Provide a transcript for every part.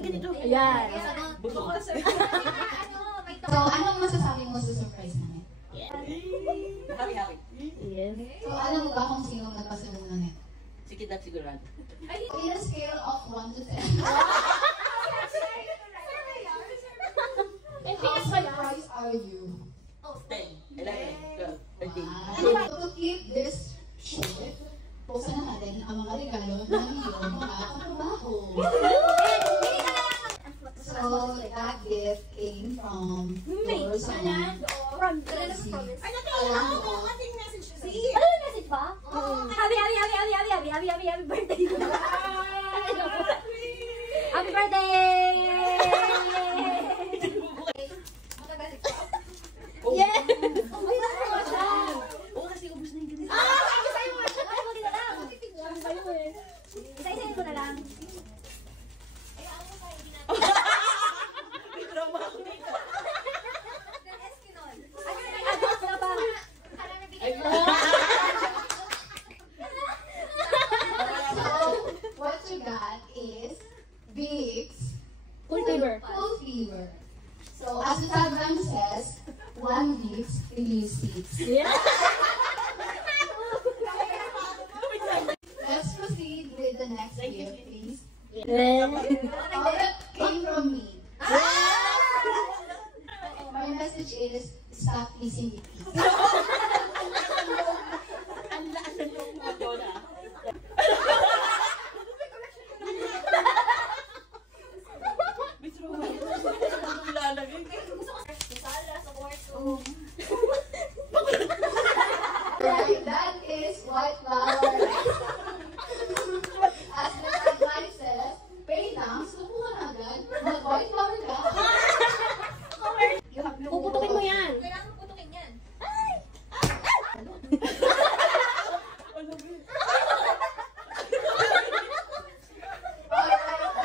ganito. Ayan. So, anong masasabi mo sa surprise namin? Happy. Yes. So, alam mo ba kung sino nagpasalong na net? Si Kidap sigurado. In a scale of 1 to 10. How surprised are you? 10, 11, 12, 13. Wow. So, to keep this short, posa na natin ang mga regalo ng iyong mga katrabaho. So, that gift came from your son. From ano message ba? Happy birthday! Happy birthday! Yes! Oo, kasi ubus na yung ganito. Isa-isahin ko na lang. May trauma ako dito. So, what you got is Vicks Full flavor. Full Flavor. So, as the tagline says, 1 Vicks relieves seats. Yeah. Let's proceed with the next gift, please. Yeah. All that came from me. My message is, stop teasing me. Ang lakas ng loob mo, Donna. May trauma ako. Ang lalagay. Right, that is white flower. As the tagline says, pay lang, subukan agad, mag-white flower ka. Puputukin mo yan. Kailangan putukin yan. Alright,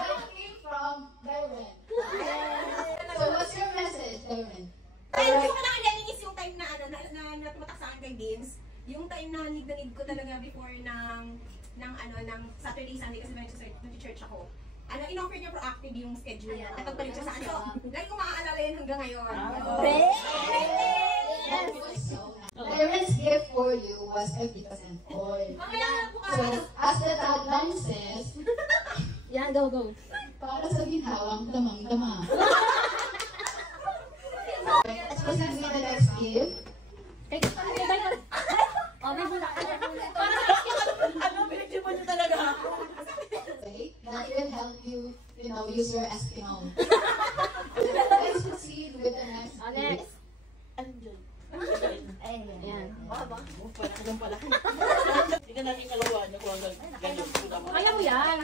that came from Darren. So what's your message, Darren? Ay, gusto ko na kailangan yung time na na tumatak sa akin kay games. Yung time na need na need ko talaga before ng Saturday, Sunday kasi nag-church ako. In-offer niya proactive yung schedule niya. Nagpagbalik siya sa akin. So, lagi ko maaalala yan hanggang ngayon. Darren's gift for you was a Vitasen oil. So, as the tagline says, Yan, go. para sa ginhawang damang-dama. Let's proceed with the next gift. Ano, pinagsipan niyo talaga ako. Okay, that will help you, use your Espinol. Let's proceed with the next gift. Andyan. Ayan. Ganun pala. Tingnan natin yung kalawa. Nakuha ganyan. Kaya mo yan.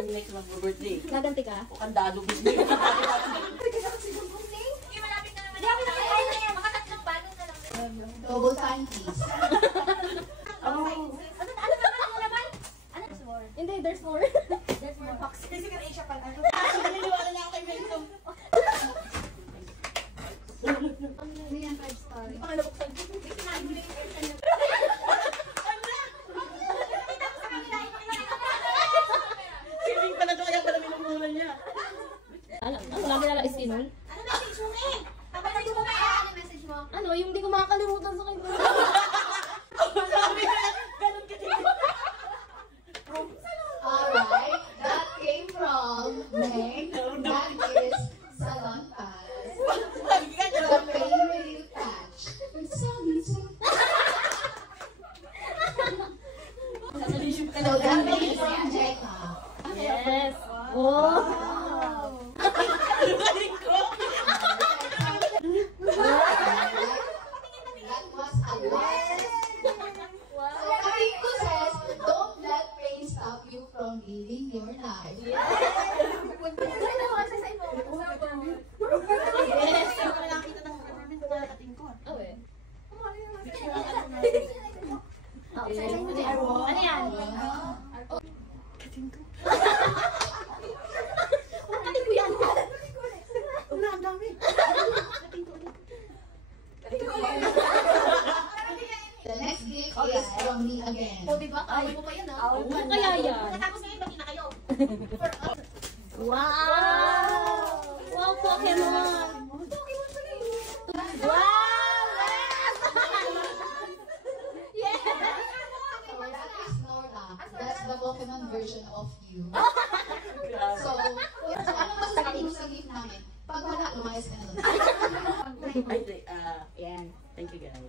Yung next month, birthday. Naganti ka? O kandado gusto nyo. Malapit na naman. Makatatlong balon na lang. Double time, please. Hindi, there's more. There's more box. Physical Asia pala. Naniniwala na ako kay Benito. Ano yan, 5-star? Hindi pa nga nabuksan. Hindi sinabi mo na yung aircon niya. Feeling pala to, kaya pala minumulan niya. Lagi na lang isinol. Ano message mo eh? Kapatid mo ba? Ano message mo? Ano, yung hindi ko makakalimutan sa kanya. Sabi ko, ganun ka din. Alright, that came from Meg. That is Salon Pass. The pain relief patch. So that came from Jeka. Yes. Oh. That was a lot. So Kariku says, don't let pain stop you from living your life. Ano yan? di ba? Kawin mo pa yan, ah. Ano kaya yan? Pagkatapos ngayon, magkita kayo. Wow! Wow, Pokemon! Wow! Yes! So that is Norla. That's the Pokemon version of you. Grabe. So ano masasabi mo sa gift namin? Pag wala, lumayas ka na doon. Yan. Thank you guys.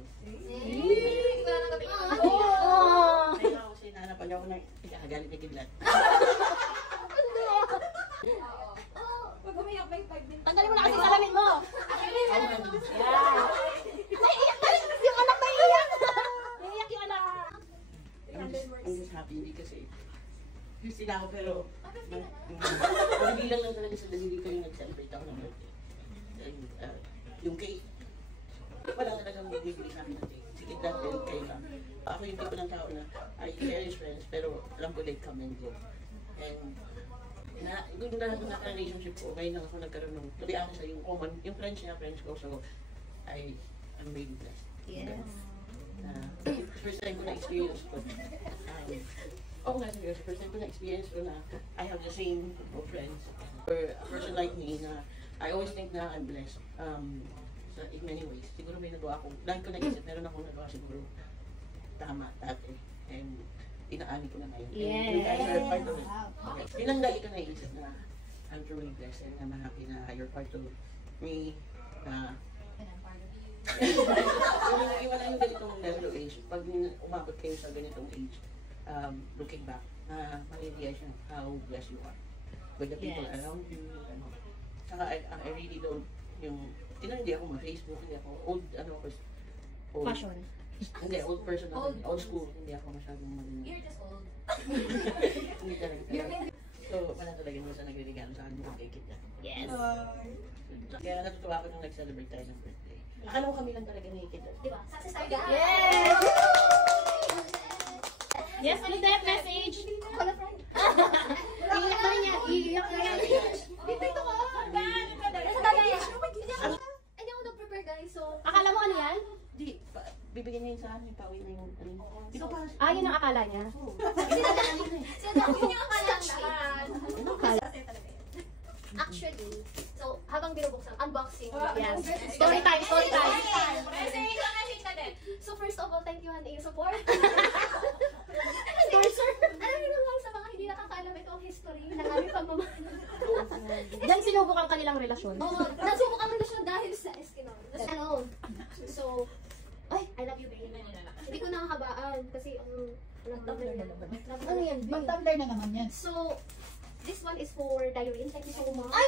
Oh! Ayun ako kasi nahanapan niyo ako ng ikakagalit na kidlat. Pag umiyak may 5 minutes. Tanggalin mo na kasi salamin mo! Yan! Naiiyak na yung anak na iiyak! Naiiyak yung anak! I'm just happy, hindi kasi busy na ako pero bilang lang talaga sa dalili ko yung nag-celebrate ako ng birthday. And, yung cake, wala talagang bibigay sa akin ng cake. Si Kidlat and kayo lang. Ako yung tipo ng tao na I cherish friends pero alam ko they come and go. And yung relationship ko, ngayon lang ako nagkaroon ng, to be honest, yung common, yung friends ko, so I'm really blessed. Yes. First time ko na-experience ko. First time ko na-experience ko na I have the same group of friends or a person like me na I always think na I'm blessed in many ways. Siguro may nagawa akong, dahil ko naisip, meron akong nagawa siguro tama dati. And inaani ko na ngayon. And you guys are part of it. Okay. Yun ang dahil ko naisip na I'm truly blessed and I'm happy na you're part of me na yung wala yung ganitong level of age, pag umabot kayo sa ganitong age, looking back, ma-realize na how blessed you are with the people around you. Saka I really don't, hindi ako ma-Facebook, hindi ako old Fashion. Hindi, old person ako, old school, hindi ako masyadong You're just old. hindi talaga. So, wala talaga mo sa nagre-regalo sa akin ng cake niya. Yes. Kaya natutuwa ako nung nag-celebrate tayo ng birthday. Akala ko kami lang talaga ni Kid. Diba? Success tayo guys. Yes! Yes, ano that message? Call a friend. Iiyak na rin yan. Iiyak na yan. Dito ko. Nasa bagay yan. Hindi ako nag-prepare guys, so... Akala mo ano yan? Di, bibigyan niya yung sa akin, pauwi na yung Di ba pa? Yun ang akala niya. Sinabi niya akala lahat. Actually, so habang binubuksan, unboxing. Yes. Story time, story time. So first of all, thank you Hana yung support. Sponsor. Alam niyo naman sa mga hindi nakakaalam ito ang history ng aming pamamahal. Diyan sinubok ang kanilang relasyon. Oo, nasubok ang relasyon dahil sa Eskinol. So, ay, I love you babe. Hindi ko nakakabaan kasi ano yan, babe? Mag-thunder na naman yan. So, this one is for Diarrhea. Thank you so much. Ay,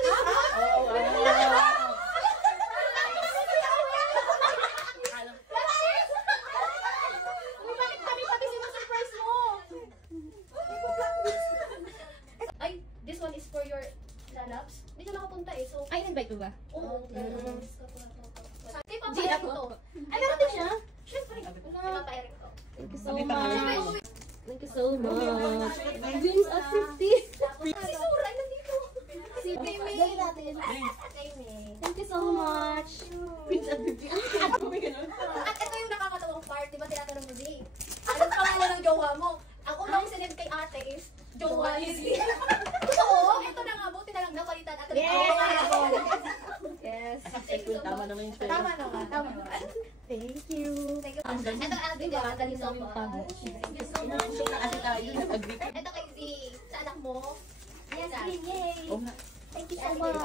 Oh, wow! bakit kami pati sinusurprise mo? Ay, this one is for your lalabs. Hindi ka nakapunta eh. So, Ay, invite mo ba? oo. Kay Papa Di Eric ako. to. Ay, meron din siya? Siyempre, kay Papa Eric to. Thank you so much. Thank you so much. Dreams at 50. Si Sura, ay nandito. Si Dali natin. Kay May. Thank you so much. Prince at 50. Ano may ganun? At ito yung nakakatawang part, di ba tinatanong mo, Zee? Anong pangalan ng jowa mo? Ang unang sinend kay ate is, jowa ni Zee. Totoo, ito na nga, buti na lang napalitan at Yes. Tama naman yung spelling. Tama naman, tama naman. Thank you. Thank you. Ito, Alvin, di ba? Thank you so much. Thank you so much. Kasi tayo, nag-agree. Ito kay Zee, sa anak mo. Yes, yay! Oo nga. Thank you so much.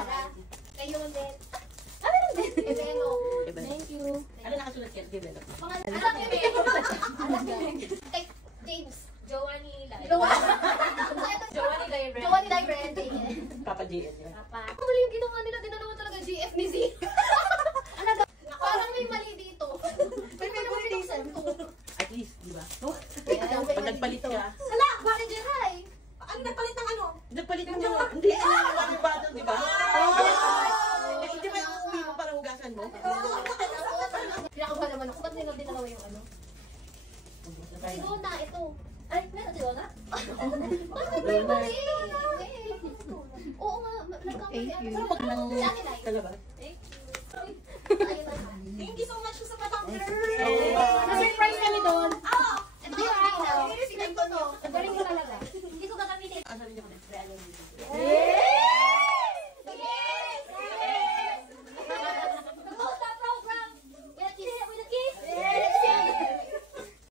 Kayo din. Ah, meron din. Eveno. Thank you. Ano nakasulat ka? Develop. Anak niyo, kay James. Jowa ni Lai. Jowa. Jowa ni Lai Ren. Jowa ni Dibrand. Papa JN yun. Papa. Mali yung ginawa nila, din na naman talaga GF ni Z. Parang may mali dito. May pinag-reason to. At least, di ba? Pag nagpalit ka. Hala, bakit dyan, hi? Ano nagpalit ng ano? Nagpalit mo yung... Hindi, ano yung bottle, di ba? Hindi ba yung uwi mo para hugasan mo? Kinakabahan naman ako. Ba't nila dinalawa yung ano? Siguro na, ito. Ay, meron siguro na? Bakit may mali? Oo nga, nagkamali. Saan mag nang... Sa akin ay. Talaga? Ayun na. Thank you so much sa patang Oo.